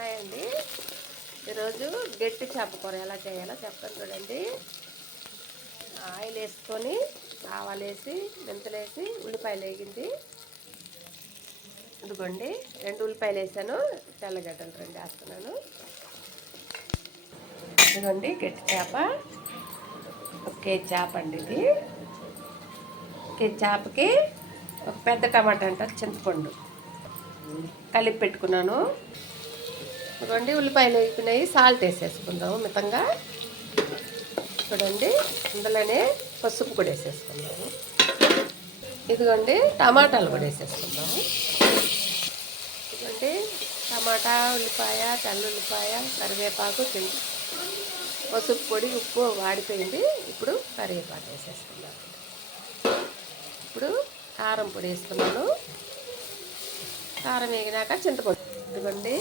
Hi అండి. ఈరోజు గట్టి చేప కూర ఎలా చేయాలో చెప్తాను చూడండి. ఆయిల్ వేసుకొని ఆవాలు వేసి మెంతులు వేసి ఉల్లిపాయలు వేగింది. ఇదిగోండి 2 ఉల్లిపాయలు వేసాను, తెల్లగడ్డలు 2 వేస్తున్నాను. ఇదిగోండి గట్టి చేప, 1 కేజీ చేప అండి ఇది. 1 కేజీ చేపకి ఒక పెద్ద టమాటా అంటారు చింతపండు కలిపి పెట్టుకున్నాను. ఇదిగోండి ఉల్లిపాయలు వేసుకున్నాయి, సాల్ట్ వేసేసుకుందాము మితంగా. చూడండి అందులోనే పసుపు కూడా వేసేసుకుందాము. ఇదిగోండి టమాటాలు కూడా వేసేసుకుందాము. ఇదిగోండి టమాటా, ఉల్లిపాయ, తెల్లుల్లిపాయ, కరివేపాకు, పసుపు పొడి, ఉప్పు వాడిపోయింది. ఇప్పుడు కరివేపాకు వేసేసుకుందాం. ఇప్పుడు కారం పొడి వేసుకున్నాను. కారం వేగినాక చింతపండు, ఇదిగోండి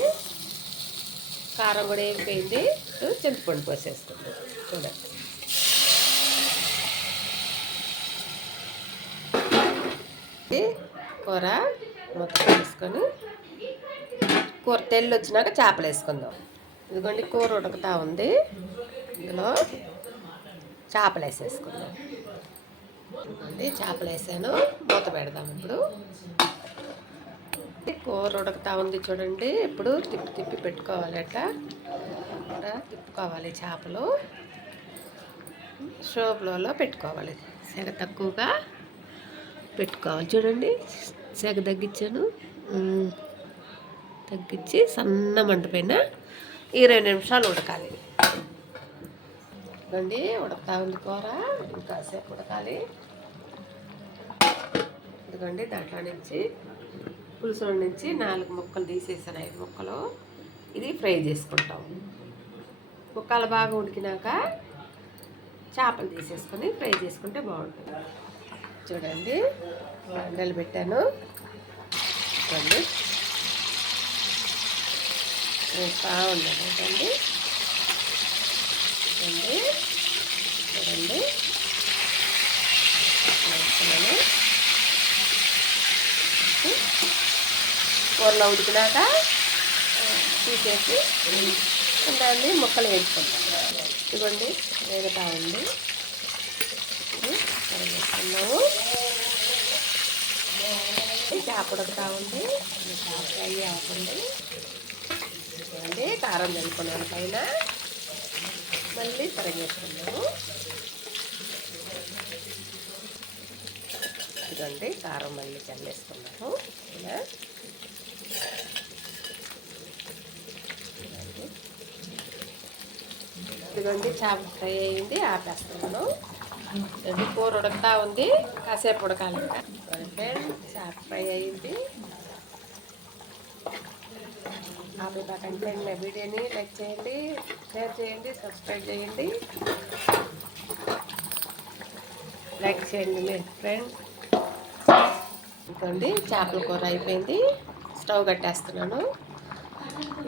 కారం కూడా వేగిపోయింది. ఇప్పుడు చింతపండు పోసేసుకుందాం. చూడండి కూర మొత్తం వేసుకొని కూర తెల్లు వచ్చినాక చేపలు వేసుకుందాం. ఇదిగోండి కూర ఉడుకుతా ఉంది, ఇందులో చేపలు వేసేసుకుందాం. ఇదిగోండి చేపలు వేసాను, మూత పెడదాం. ఇప్పుడు కూర ఉడుకుతా ఉంది చూడండి. ఇప్పుడు తిప్పి తిప్పి పెట్టుకోవాలి, అట్లా తిప్పుకోవాలి. చేపలు స్టవ్లో పెట్టుకోవాలి, సెగ తక్కువగా పెట్టుకోవాలి. చూడండి సెగ తగ్గించాను, తగ్గించి సన్న మంట పైన 20 నిమిషాలు ఉడకాలి. ఇదిగోండి ఉడుకుతా ఉంది కూర, ఇంకాసేపు ఉడకాలి. ఇదిగోండి దాంట్లో నుంచి పులుసులో నుంచి 4 ముక్కలు తీసేసాను, 5 ముక్కలు. ఇది ఫ్రై చేసుకుంటాం. ముక్కలు బాగా ఉడికినాక చేపలు తీసేసుకొని ఫ్రై చేసుకుంటే బాగుంటుంది. చూడండి వండలు పెట్టాను, చూడండి వేస్తూ ఉండాలి. చూడండి చూడండి వేస్తున్నాను. కూరలో ఉడికినాక తీసేసి దాన్ని ముక్కలు వేసుకుంటాం. ఇదిగోండి వేగుతా ఉంది, వేసుకున్నాము. చేప ఉడుకుతా ఉంది, చేప ఫ్రై అవుతుంది. చూడండి కారం చల్లుకున్నాను పైన, మళ్ళీ తరిగేసుకున్నాము. ఇదిగోండి కారం మళ్ళీ చల్లేసుకున్నాము. ఇలా ఇదిగోండి చేప ఫ్రై అయింది, ఆపేస్తున్నాను. ఇది కూర ఉడుకుతా ఉంది, కాసేపు ఉడకాలి. చేప ఫ్రై అయింది, ఆపేపాకంటే నా వీడియోని లైక్ చేయండి, షేర్ చేయండి, సబ్స్క్రైబ్ చేయండి. లైక్ చేయండి మీ ఫ్రెండ్. ఇంకోండి చేపల కూర అయిపోయింది, స్టవ్ కట్టేస్తున్నాను.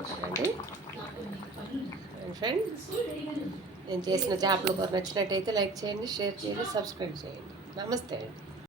చూడండి ఫ్రెండ్స్, నేను చేసిన చేపల కూర నచ్చినట్టయితే లైక్ చేయండి, షేర్ చేయండి, సబ్స్క్రైబ్ చేయండి. నమస్తే అండి.